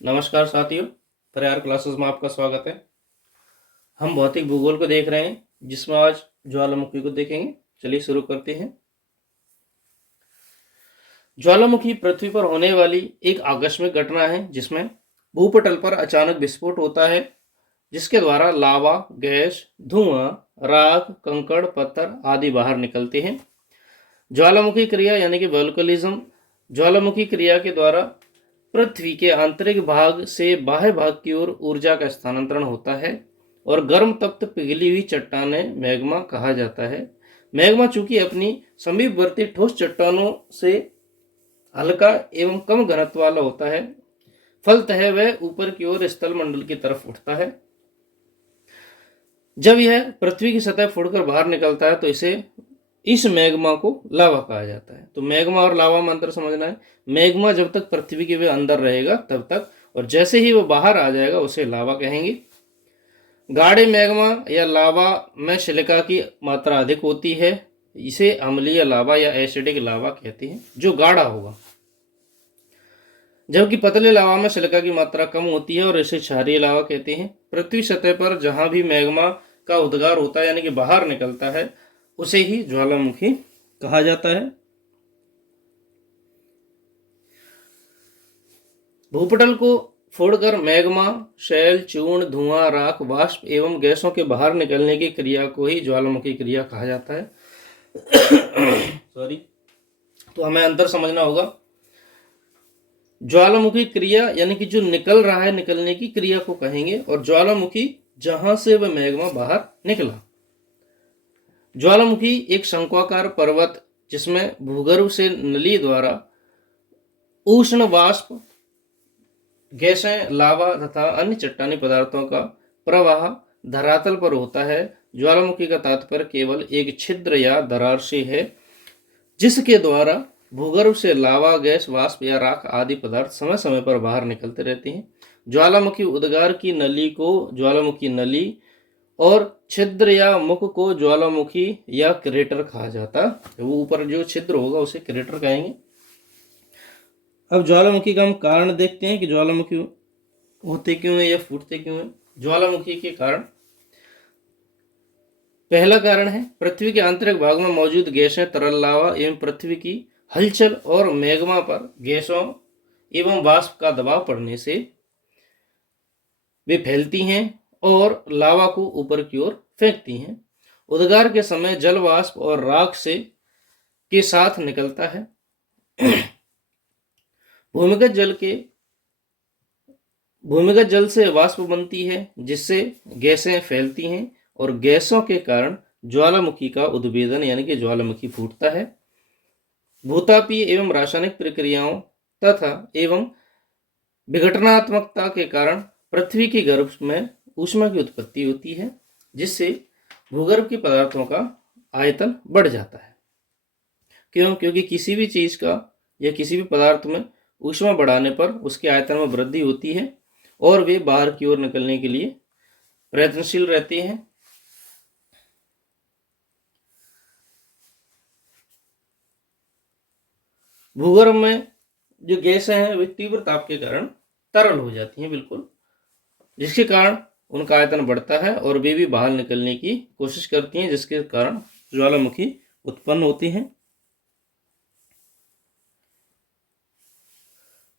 नमस्कार साथियों, प्रयार क्लासेस में आपका स्वागत है। हम भौतिक भूगोल को देख रहे हैं, जिसमें आज ज्वालामुखी को देखेंगे। चलिए शुरू करते हैं। ज्वालामुखी पृथ्वी पर होने वाली एक आकस्मिक घटना है, जिसमें भूपटल पर अचानक विस्फोट होता है, जिसके द्वारा लावा, गैस, धुआं, राख, कंकड़, पत्थर आदि बाहर निकलते हैं। ज्वालामुखी क्रिया यानी कि वोल्केनिज्म ज्वालामुखी क्रिया के द्वारा पृथ्वी के आंतरिक भाग से बाह्य भाग की ओर ऊर्जा का स्थानांतरण होता है और गर्म तप्त पिघली हुई चट्टानें मैग्मा कहा जाता है। मैग्मा चूंकि अपनी समीपवर्ती ठोस चट्टानों से हल्का एवं कम घनत्व वाला होता है, फलतः वह ऊपर की ओर स्थल मंडल की तरफ उठता है। जब यह पृथ्वी की सतह फोड़कर बाहर निकलता है तो इस मैग्मा को लावा कहा जाता है। तो मैग्मा और लावा में अंतर समझना है। मैग्मा जब तक पृथ्वी के वे अंदर रहेगा तब तक, और जैसे ही वो बाहर आ जाएगा उसे लावा कहेंगे। गाढ़े मैग्मा या लावा में सिलिका की मात्रा अधिक होती है। इसे अम्लीय लावा या एसिडिक लावा कहते हैं, जो गाढ़ा होगा। जबकि पतले लावा में सिलिका की मात्रा कम होती है और इसे क्षारीय लावा कहते हैं। पृथ्वी सतह पर जहां भी मैग्मा का उद्गार होता है यानी कि बाहर निकलता है, उसे ही ज्वालामुखी कहा जाता है। भूपटल को फोड़कर मैग्मा, शैल, चूर्ण, धुआं, राख, वाष्प एवं गैसों के बाहर निकलने की क्रिया को ही ज्वालामुखी क्रिया कहा जाता है। सॉरी। तो हमें अंतर समझना होगा। ज्वालामुखी क्रिया यानी कि जो निकल रहा है, निकलने की क्रिया को कहेंगे, और ज्वालामुखी जहां से वह मैग्मा बाहर निकला। ज्वालामुखी एक शंक्वाकार पर्वत, जिसमें भूगर्भ से नली द्वारा उष्ण वाष्प, गैसें, लावा तथा अन्य चट्टानी पदार्थों का प्रवाह धरातल पर होता है। ज्वालामुखी का तात्पर्य केवल एक छिद्र या दरार से है, जिसके द्वारा भूगर्भ से लावा, गैस, वाष्प या राख आदि पदार्थ समय समय पर बाहर निकलते रहते हैं। ज्वालामुखी उद्गार की नली को ज्वालामुखी नली और छिद्र या मुख को ज्वालामुखी या क्रेटर कहा जाता है। वो ऊपर जो छिद्र होगा उसे क्रेटर कहेंगे। अब ज्वालामुखी का हम कारण देखते हैं कि ज्वालामुखी होते क्यों है या फूटते क्यों है। ज्वालामुखी के कारण, पहला कारण है पृथ्वी के आंतरिक भाग में मौजूद गैसें, तरल लावा एवं पृथ्वी की हलचल और मैग्मा पर गैसों एवं वाष्प का दबाव पड़ने से वे फैलती हैं और लावा को ऊपर की ओर फेंकती हैं। उद्गार के समय जल, वाष्प और राख से के साथ निकलता है। भूमिगत जल से वाष्प बनती है, जिससे गैसें फैलती हैं और गैसों के कारण ज्वालामुखी का उद्भेदन यानी कि ज्वालामुखी फूटता है। भूतापीय एवं रासायनिक प्रक्रियाओं तथा एवं विघटनात्मकता के कारण पृथ्वी के गर्भ में ऊष्मा की उत्पत्ति होती है, जिससे भूगर्भ के पदार्थों का आयतन बढ़ जाता है। क्योंकि किसी भी चीज का या किसी भी पदार्थ में ऊष्मा बढ़ाने पर उसके आयतन में वृद्धि होती है और वे बाहर की ओर निकलने के लिए प्रयत्नशील रहते हैं। भूगर्भ में जो गैसें हैं वे तीव्र ताप के कारण तरल हो जाती हैं, बिल्कुल, जिसके कारण उनका आयतन बढ़ता है और वे भी बाहर निकलने की कोशिश करती हैं, जिसके कारण ज्वालामुखी उत्पन्न होती हैं।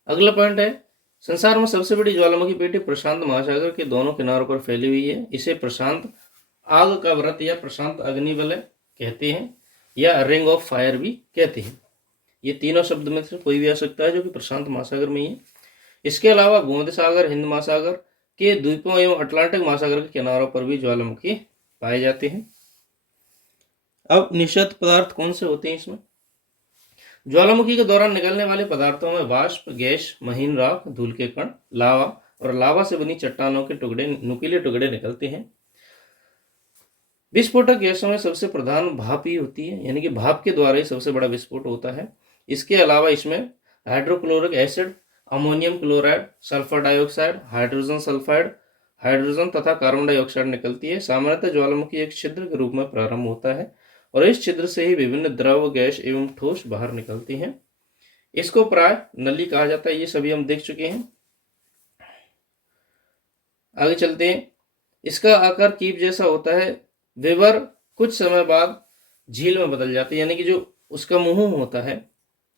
अगला पॉइंट है, संसार में सबसे बड़ी ज्वालामुखी पेटी प्रशांत महासागर के दोनों किनारों पर फैली हुई है। इसे प्रशांत आग का व्रत या प्रशांत अग्निवलय कहते हैं, या रिंग ऑफ फायर भी कहते हैं। ये तीनों शब्द में से कोई भी आ सकता है, जो कि प्रशांत महासागर में ही है। इसके अलावा भूमध्य सागर, हिंद महासागर के द्वीपों एवं अटलांटिक महासागर के किनारों पर भी ज्वालामुखी पाए जाते हैं। अब निषेध पदार्थ कौन से होते हैं इसमें? ज्वालामुखी के दौरान निकलने वाले पदार्थों में वाष्प, गैस, महीन राख, धूल के कण, लावा और लावा से बनी चट्टानों के टुकड़े, नुकीले टुकड़े निकलते हैं। विस्फोटक गैसों में सबसे प्रधान भाप ही होती है, यानी कि भाप के द्वारा ही सबसे बड़ा विस्फोट होता है। इसके अलावा इसमें hydrochloric acid, ammonium chloride, sulphur dioxide, hydrogen sulphide, hydrogen तथा कार्बन डाइऑक्साइड निकलती है। सामान्यतः ज्वालामुखी एक छिद्र के रूप में प्रारंभ होता है और इस छिद्र से ही विभिन्न द्रव, गैस एवं ठोस बाहर निकलती हैं। इसको प्राय नली कहा जाता है। ये सभी हम देख चुके हैं। आगे चलते हैं। इसका आकार कीप जैसा होता है। वेवर कुछ समय बाद झील में बदल जाती है, यानी कि जो उसका मुंह होता है,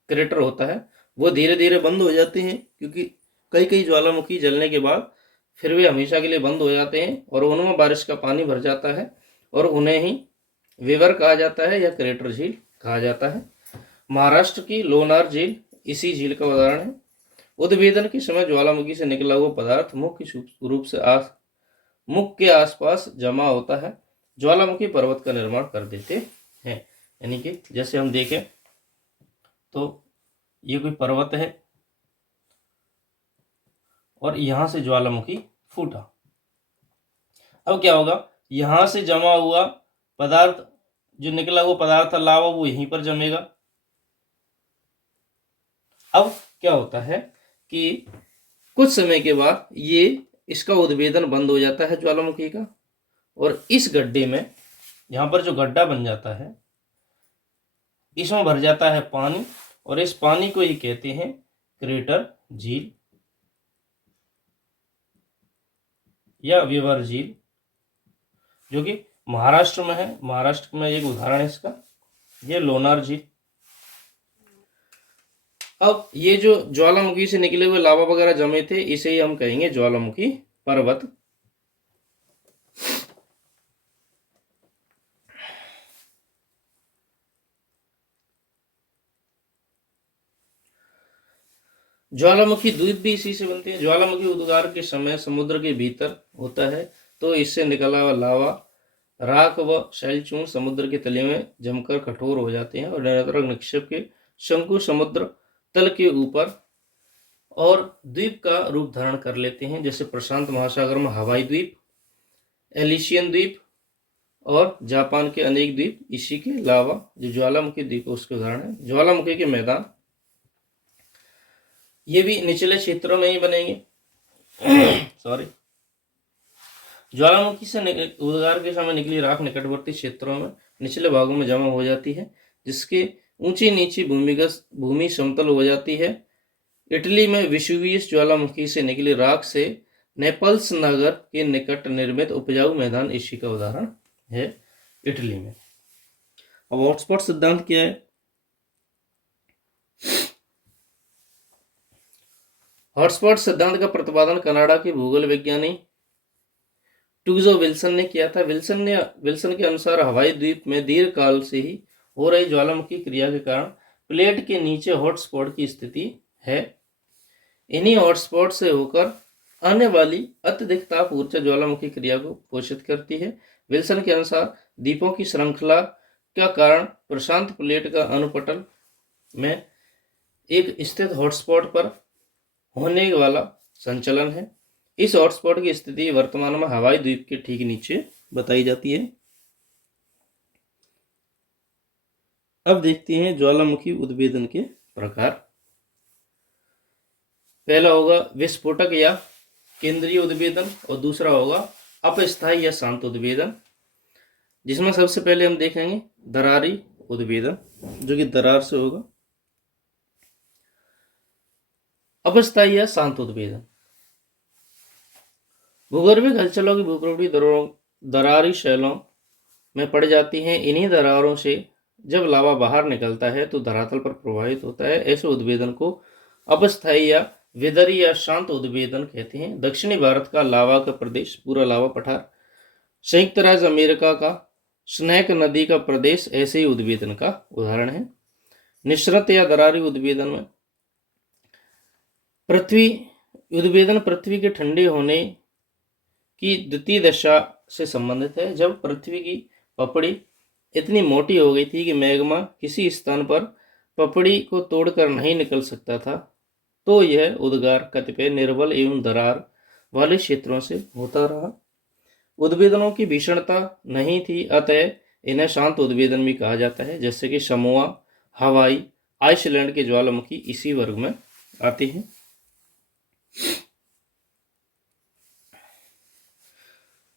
क्रेटर होता है, वो धीरे धीरे बंद हो जाते हैं, क्योंकि कई कई ज्वालामुखी जलने के बाद फिर वे हमेशा के लिए बंद हो जाते हैं और उनमें बारिश का पानी भर जाता है और उन्हें ही वेवर कहा जाता है या क्रेटर झील कहा जाता है। महाराष्ट्र की लोनार झील इसी झील का उदाहरण है। उद्भेदन के समय ज्वालामुखी से निकला हुआ पदार्थ मुख्य रूप से मुख के आसपास जमा होता है, ज्वालामुखी पर्वत का निर्माण कर देते हैं। यानी कि जैसे हम देखें तो ये कोई पर्वत है और यहां से ज्वालामुखी फूटा। अब क्या होगा, यहां से जमा हुआ पदार्थ, जो निकला हुआ पदार्थ लावा, वो यहीं पर जमेगा। अब क्या होता है कि कुछ समय के बाद ये इसका उद्भेदन बंद हो जाता है ज्वालामुखी का, और इस गड्ढे में, यहाँ पर जो गड्ढा बन जाता है, इसमें भर जाता है पानी, और इस पानी को ही कहते हैं क्रेटर झील या वेवर झील, जो कि महाराष्ट्र में है। महाराष्ट्र में एक उदाहरण है इसका, ये लोनार झील। अब ये जो ज्वालामुखी से निकले हुए लावा वगैरह जमे थे, इसे ही हम कहेंगे ज्वालामुखी पर्वत। ज्वालामुखी द्वीप भी इसी से बनते हैं। ज्वालामुखी उद्गार के समय समुद्र के भीतर होता है, तो इससे निकला हुआ लावा, राख व शैलचूर्ण समुद्र के तले में जमकर कठोर हो जाते हैं और निरंतर निक्षेप के शंकु समुद्र तल के ऊपर और द्वीप का रूप धारण कर लेते हैं, जैसे प्रशांत महासागर में हवाई द्वीप, एलिशियन द्वीप और जापान के अनेक द्वीप इसी के अलावा जो ज्वालामुखी द्वीप उसके उदाहरण है। ज्वालामुखी के मैदान ये भी निचले क्षेत्रों में ही बनेंगे। सॉरी, ज्वालामुखी से उद्गार के समय निकली राख निकटवर्ती क्षेत्रों में निचले भागों में जमा हो जाती है, जिसके ऊंची नीची भूमि समतल हो जाती है। इटली में विसुवियस ज्वालामुखी से निकली राख से नेपल्स नगर के निकट निर्मित उपजाऊ मैदान इसी का उदाहरण है, इटली में। अब हॉटस्पॉट सिद्धांत क्या है? हॉटस्पॉट सिद्धांत का प्रतिपादन कनाडा के भूगोल विज्ञानी टूजो विल्सन ने किया था। विल्सन के अनुसार हवाई द्वीप में दीर्घ काल से ही हो रही ज्वालामुखी क्रिया के कारण प्लेट के नीचे हॉटस्पॉट की स्थिति है। इन्हीं हॉटस्पॉट से होकर आने वाली अत्यधिक ताप ऊर्जा ज्वालामुखी क्रिया को पोषित करती है। विल्सन के अनुसार द्वीपों की श्रृंखला का कारण प्रशांत प्लेट का अनुपटल में एक स्थित हॉटस्पॉट पर होने वाला संचलन है। इस हॉटस्पॉट की स्थिति वर्तमान में हवाई द्वीप के ठीक नीचे बताई जाती है। अब देखते हैं ज्वालामुखी उद्भेदन के प्रकार। पहला होगा विस्फोटक या केंद्रीय उद्भेदन और दूसरा होगा अपस्थायी या शांत उद्भेदन, जिसमें सबसे पहले हम देखेंगे दरारी उद्भेदन, जो कि दरार से होगा। अपस्थायी या शांत उद्भेदन भूगर्भिक हलचलों की भूप्रवृत्ति दरारी शैलों में पड़ जाती हैं। इन्हीं दरारों से जब लावा बाहर निकलता है तो धरातल पर प्रभावित होता है। ऐसे उद्भेदन को अपस्थायी या विदरी या शांत उद्भेदन कहते हैं। दक्षिणी भारत का लावा का प्रदेश पूरा लावा पठार, संयुक्त राज्य अमेरिका का स्नैक नदी का प्रदेश ऐसे ही उद्भेदन का उदाहरण है। निश्रित या दरारी उद्भेदन में पृथ्वी के ठंडे होने की द्वितीय दशा से संबंधित है। जब पृथ्वी की पपड़ी इतनी मोटी हो गई थी कि मैग्मा किसी स्थान पर पपड़ी को तोड़कर नहीं निकल सकता था, तो यह उद्गार कतिपय निर्बल एवं दरार वाले क्षेत्रों से होता रहा। उद्भेदनों की भीषणता नहीं थी, अतः इन्हें शांत उद्भेदन भी कहा जाता है, जैसे कि समोआ, हवाई, आइसलैंड के ज्वालामुखी इसी वर्ग में आते हैं।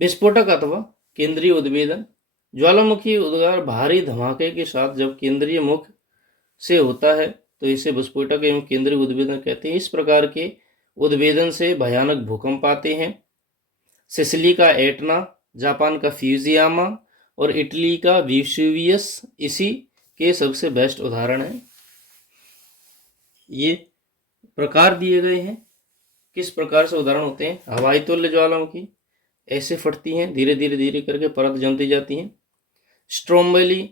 विस्फोटक अथवा केंद्रीय उद्भेदन ज्वालामुखी उद्गार भारी धमाके के साथ जब केंद्रीय मुख से होता है तो इसे विस्फोटक एवं केंद्रीय उद्भेदन कहते हैं। इस प्रकार के उद्भेदन से भयानक भूकंप आते हैं। सिसिली का एटना, जापान का फ्यूजियामा और इटली का विशुवियस इसी के सबसे बेस्ट उदाहरण हैं। ये प्रकार दिए गए हैं, किस प्रकार से उदाहरण होते हैं। हवाई तुल्य ज्वालामुखी ऐसे फटती हैं, धीरे धीरे धीरे करके परत जमती जाती हैं। स्ट्रोम्बोली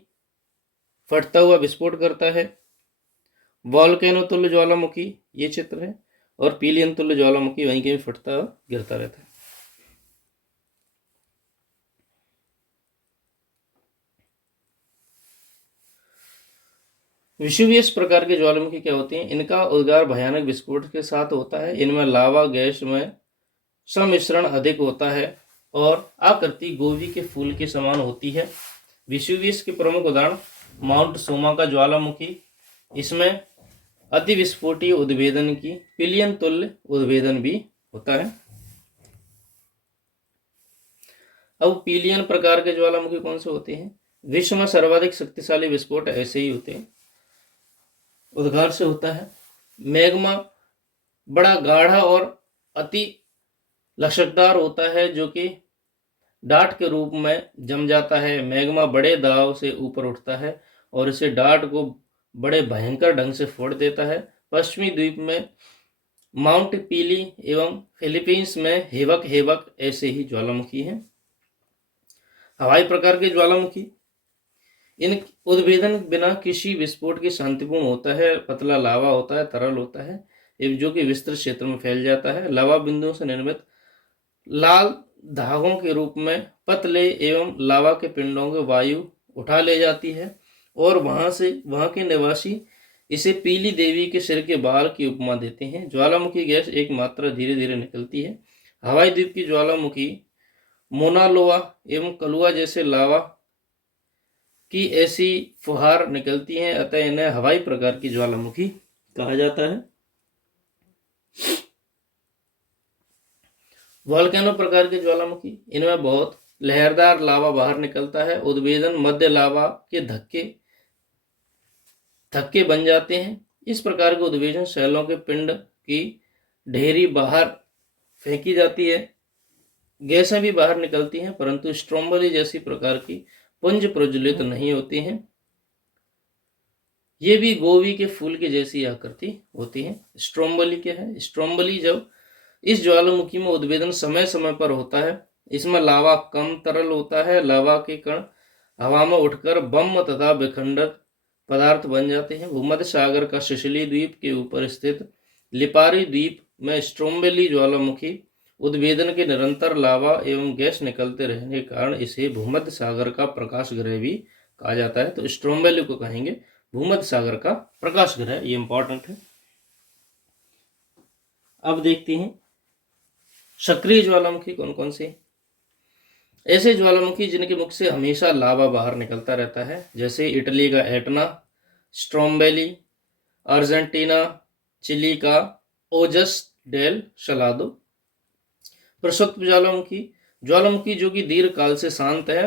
फटता हुआ विस्फोट करता है। वॉल्केनो तुल्य ज्वालामुखी ये चित्र है, और पीलियन तुल्य ज्वालामुखी वहीं के भी फटता हुआ गिरता रहता है। विशुवियस प्रकार के ज्वालामुखी क्या होते हैं? इनका उद्गार भयानक विस्फोट के साथ होता है। इनमें लावा गैस में सम्मिश्रण अधिक होता है और आकृति गोभी के फूल के समान होती है। विशुवियस के प्रमुख उदाहरण माउंट सोमा का ज्वालामुखी, इसमें अति विस्फोटीय उद्भेदन की पिलियन तुल्य उद्भेदन भी होता है। अब पिलियन प्रकार के ज्वालामुखी कौन से होते हैं? विश्व में सर्वाधिक शक्तिशाली विस्फोट ऐसे ही होते हैं, उद्गार से होता है। मैग्मा बड़ा गाढ़ा और अति लचकदार होता है, जो कि डाट के रूप में जम जाता है। मैग्मा बड़े दबाव से ऊपर उठता है और इसे डाट को बड़े भयंकर ढंग से फोड़ देता है। पश्चिमी द्वीप में माउंट पीली एवं फिलीपींस में हेवक हेवक ऐसे ही ज्वालामुखी हैं। हवाई प्रकार के ज्वालामुखी, इन उद्भेदन बिना किसी विस्फोट के शांतिपूर्ण होता है। पतला लावा होता है, तरल होता है, एवं जो कि विस्तृत क्षेत्र में फैल जाता है। लावा बिंदुओं से निर्मित लाल धागों के रूप में पतले एवं लावा के पिंडों को वायु उठा ले जाती है और वहां के निवासी इसे पीली देवी के सिर के बाल की उपमा देते हैं। ज्वालामुखी गैस एक मात्रा धीरे धीरे निकलती है। हवाई द्वीप की ज्वालामुखी मोनालोआ एवं कलुआ जैसे लावा की ऐसी फुहार निकलती हैं, अतः इन्हें हवाई प्रकार की ज्वालामुखी कहा जाता है। वॉल्केनो प्रकार के ज्वालामुखी, इनमें बहुत लहरदार लावा बाहर निकलता है। उद्भेदन मध्य लावा के धक्के बन जाते हैं। इस प्रकार के उद्भेदन शैलों के पिंड की ढेरी बाहर फेंकी जाती है। गैसें भी बाहर निकलती हैं, परंतु स्ट्रोम्बोली जैसी प्रकार की पुंज प्रज्वलित नहीं होती हैं। ये भी गोभी के फूल की जैसी आकृति होती है। स्ट्रोम्बोली क्या है? स्ट्रोम्बोली जब इस ज्वालामुखी में उद्भेदन समय समय पर होता है। इसमें लावा कम तरल होता है। लावा के कण हवा में उठकर बम तथा विखंडित पदार्थ बन जाते हैं। भूमध्य सागर का सिसिली द्वीप के ऊपर स्थित लिपारी द्वीप में स्ट्रोम्बोली ज्वालामुखी उद्भेदन के निरंतर लावा एवं गैस निकलते रहने के कारण इसे भूमध्य सागर का प्रकाश गृह भी कहा जाता है। तो स्ट्रोम्बोली को कहेंगे भूमध्य सागर का प्रकाश गृह, ये इंपॉर्टेंट है। अब देखते हैं सक्रिय ज्वालामुखी कौन कौन से। ऐसे ज्वालामुखी जिनके मुख से हमेशा लावा बाहर निकलता रहता है, जैसे इटली का एटना, स्ट्रोम्बोली, अर्जेंटीना चिली का ओजस डेल सलादो। प्रसुप्त ज्वालामुखी जो कि दीर्घ काल से शांत है,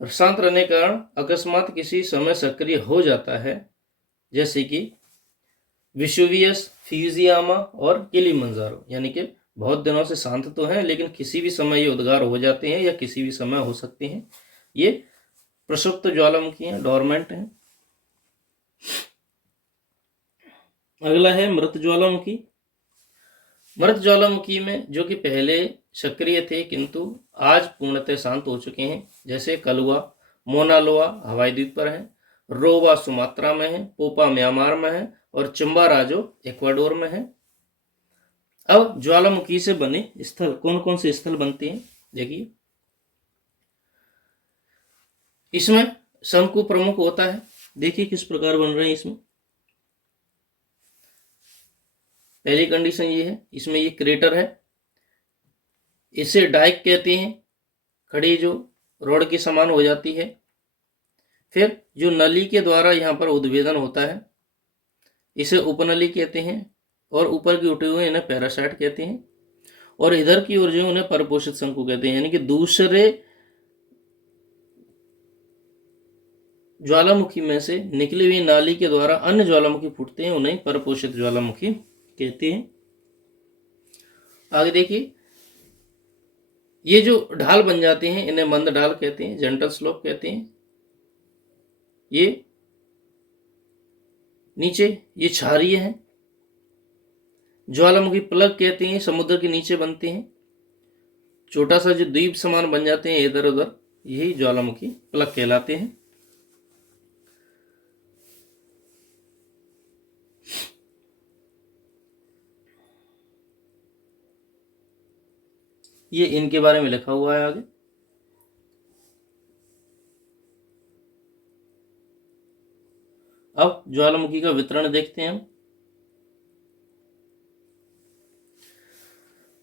शांत रहने के कारण अकस्मात किसी समय सक्रिय हो जाता है, जैसे कि विशुवियस, फ्यूजियामा और किलिमंजारो। यानी कि बहुत दिनों से शांत तो हैं, लेकिन किसी भी समय ये उद्गार हो जाते हैं या किसी भी समय हो सकते हैं। ये प्रसुप्त ज्वालामुखी हैं, डोरमेंट हैं। अगला है मृत ज्वालामुखी। मृत ज्वालामुखी में जो कि पहले सक्रिय थे किंतु आज पूर्णतः शांत हो चुके हैं, जैसे कलुआ, मोनालोआ हवाई द्वीप पर है, रोवा सुमात्रा में है, पोपा म्यांमार में है और चिम्बाराजो इक्वाडोर में है। अब ज्वालामुखी से बने स्थल कौन कौन से स्थल बनते हैं देखिए। इसमें शंकु प्रमुख होता है। देखिए किस प्रकार बन रहे हैं। इसमें पहली कंडीशन ये है, इसमें ये क्रेटर है, इसे डाइक कहते हैं, खड़ी जो रोड के समान हो जाती है। फिर जो नली के द्वारा यहाँ पर उद्भेदन होता है, इसे उपनली कहते हैं, और ऊपर की उठे हुए इन्हें पैरासाइट कहते हैं, और इधर की ओर जो उन्हें परपोषित शंकु कहते हैं। यानी कि दूसरे ज्वालामुखी में से निकली हुई नाली के द्वारा अन्य ज्वालामुखी फूटते हैं, उन्हें परपोषित ज्वालामुखी कहते हैं। आगे देखिए, ये जो ढाल बन जाते हैं इन्हें मंद ढाल कहते हैं, जेंटल स्लोप कहते हैं। ये नीचे ये क्षारीय है। ज्वालामुखी प्लग कहते हैं, समुद्र के नीचे बनते हैं, छोटा सा जो द्वीप समान बन जाते हैं इधर उधर, यही ज्वालामुखी प्लग कहलाते हैं। ये इनके बारे में लिखा हुआ है आगे। अब ज्वालामुखी का वितरण देखते हैं हम।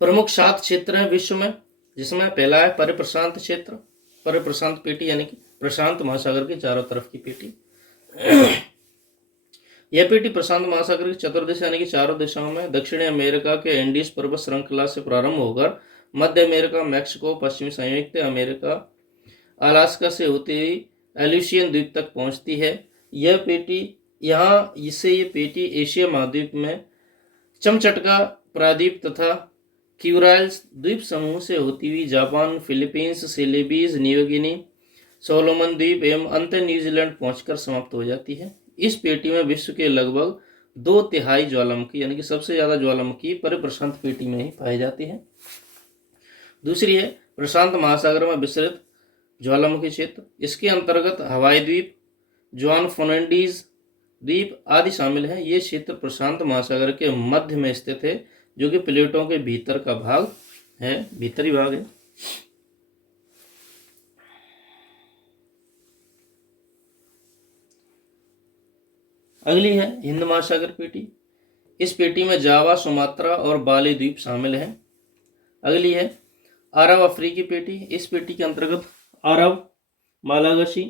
प्रमुख 7 क्षेत्र हैं विश्व में, जिसमें पहला है परिप्रशांत क्षेत्र। परिप्रशांत पेटी यानी कि प्रशांत महासागर के चारों तरफ की पेटी। यह पेटी प्रशांत महासागर की चतुर्दिश यानी कि चारों दिशाओं में दक्षिणी अमेरिका के एंडीज पर्वत श्रृंखला से प्रारंभ होकर मध्य अमेरिका, मैक्सिको, पश्चिमी संयुक्त अमेरिका, अलास्का से होती हुई एल्यूशियन द्वीप तक पहुंचती है। यह पेटी ये पेटी एशिया महाद्वीप में चमचटका प्राद्वीप तथा क्यूराइल्स द्वीप समूह से होती हुई जापान, फिलीपींस, सेलेबीज, न्यूगिनी, सोलोमन द्वीप एवं अंत न्यूजीलैंड पहुंचकर समाप्त हो जाती है। इस पेटी में विश्व के लगभग 2/3 ज्वालामुखी यानी कि सबसे ज्यादा ज्वालामुखी परिप्रशांत पेटी में ही पाई जाती है। दूसरी है प्रशांत महासागर में विस्तृत ज्वालामुखी क्षेत्र। इसके अंतर्गत हवाई द्वीप, जुआन फर्नांडीज द्वीप आदि शामिल है। ये क्षेत्र प्रशांत महासागर के मध्य में स्थित है, जो कि प्लेटों के भीतर का भाग है, भीतरी भाग है। अगली है हिंद महासागर पेटी। इस पेटी में जावा, सुमात्रा और बाली द्वीप शामिल हैं। अगली है अरब अफ्रीकी पेटी। इस पेटी के अंतर्गत अरब, मालागशी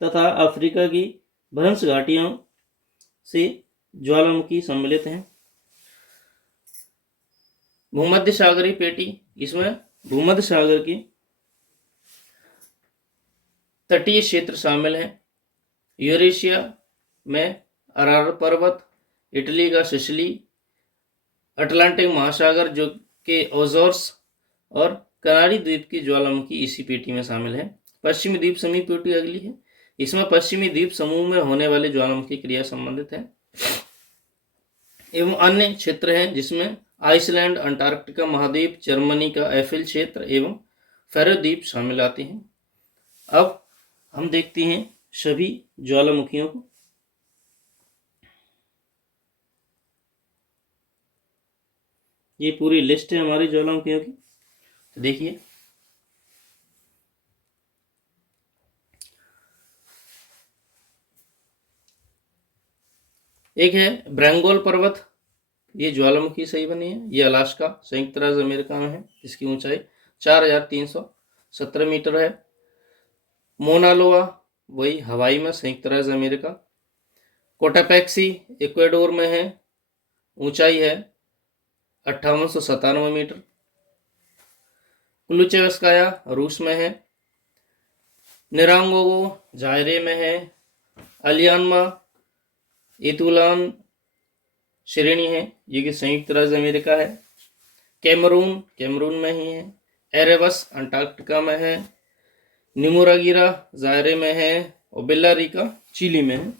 तथा अफ्रीका की भ्रंश घाटियों से ज्वालामुखी सम्मिलित हैं। भूमध्य सागरीय पेटी। इसमें भूमध्य सागर की तटीय क्षेत्र शामिल है। यूरेशिया में अरारत पर्वत, इटली का सिसिली, अटलांटिक महासागर जो के ओजोर्स और कनारी द्वीप की ज्वालामुखी इसी पेटी में शामिल है। पश्चिमी द्वीप समूह पेटी अगली है। इसमें पश्चिमी द्वीप समूह में होने वाली ज्वालामुखी क्रिया संबंधित है एवं अन्य क्षेत्र हैं, जिसमें आइसलैंड, अंटार्कटिका महाद्वीप, जर्मनी का एफिल क्षेत्र एवं फेरो द्वीप शामिल आते हैं। अब हम देखते हैं सभी ज्वालामुखियों को। ये पूरी लिस्ट है हमारी ज्वालामुखियों की, तो देखिए। एक है ब्रैंगोल पर्वत, ये ज्वालामुखी सही बनी है। ये अलास्का संयुक्त राज्य अमेरिका में है। इसकी ऊंचाई 4317 मीटर है। मोना लोआ वही हवाई में संयुक्त राज्य अमेरिका। कोटापैक्सी इक्वाडोर में है, ऊंचाई है 5897 मीटर। क्लुचेवस्काया रूस में है। निरांगोगो जायरे में है। अलियानमा एतुलान श्रेणी है, ये कि संयुक्त राज्य अमेरिका है। कैमरून में ही है। एरेबस अंटार्कटिका में है। निमुरागिरा जायरे में है और बेल्लारिका चिली में है।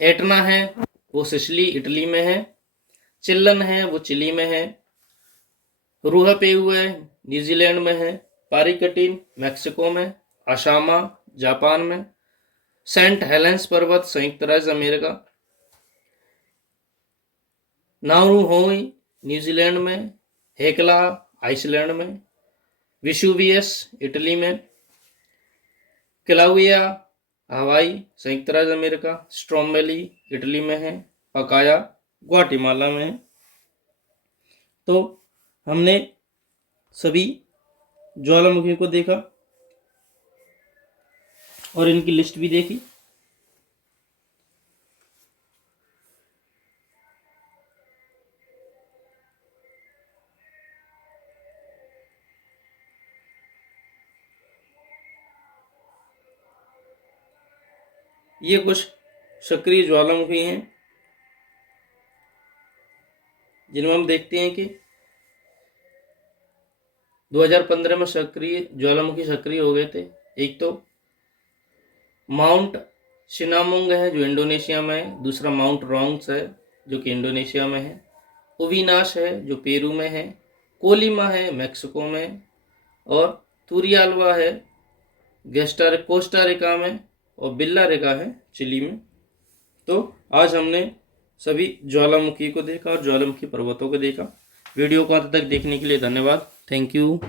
एटना है वो सिसिली इटली में है। चिल्लन है वो चिली में है। रूहापेहु है न्यूजीलैंड में है। पारिकटिन मैक्सिको में। अशामा जापान में। सेंट हेलेंस पर्वत संयुक्त राज्य अमेरिका। नाउरू होई न्यूजीलैंड में। हेकला आइसलैंड में। विशुवियस इटली में। क्लाउडिया हवाई संयुक्त राज्य अमेरिका। स्ट्रोमेली इटली में है। पकाया ग्वाटेमाला में है। तो हमने सभी ज्वालामुखी को देखा और इनकी लिस्ट भी देखी। ये कुछ सक्रिय ज्वालामुखी हैं। जिनमें हम देखते हैं कि 2015 में ज्वालामुखी सक्रिय हो गए थे। एक तो माउंट सिनामुंग है जो इंडोनेशिया में है, दूसरा माउंट रोंग्स है जो कि इंडोनेशिया में है, उविनाश है जो पेरू में है, कोलिमा है मैक्सिको में, और तुरियाल्वा है कोस्टारिका में, और बिल्ला रिका है चिली में। तो आज हमने सभी ज्वालामुखी को देखा और ज्वालामुखी पर्वतों को देखा। वीडियो को अंत तक देखने के लिए धन्यवाद। Thank you.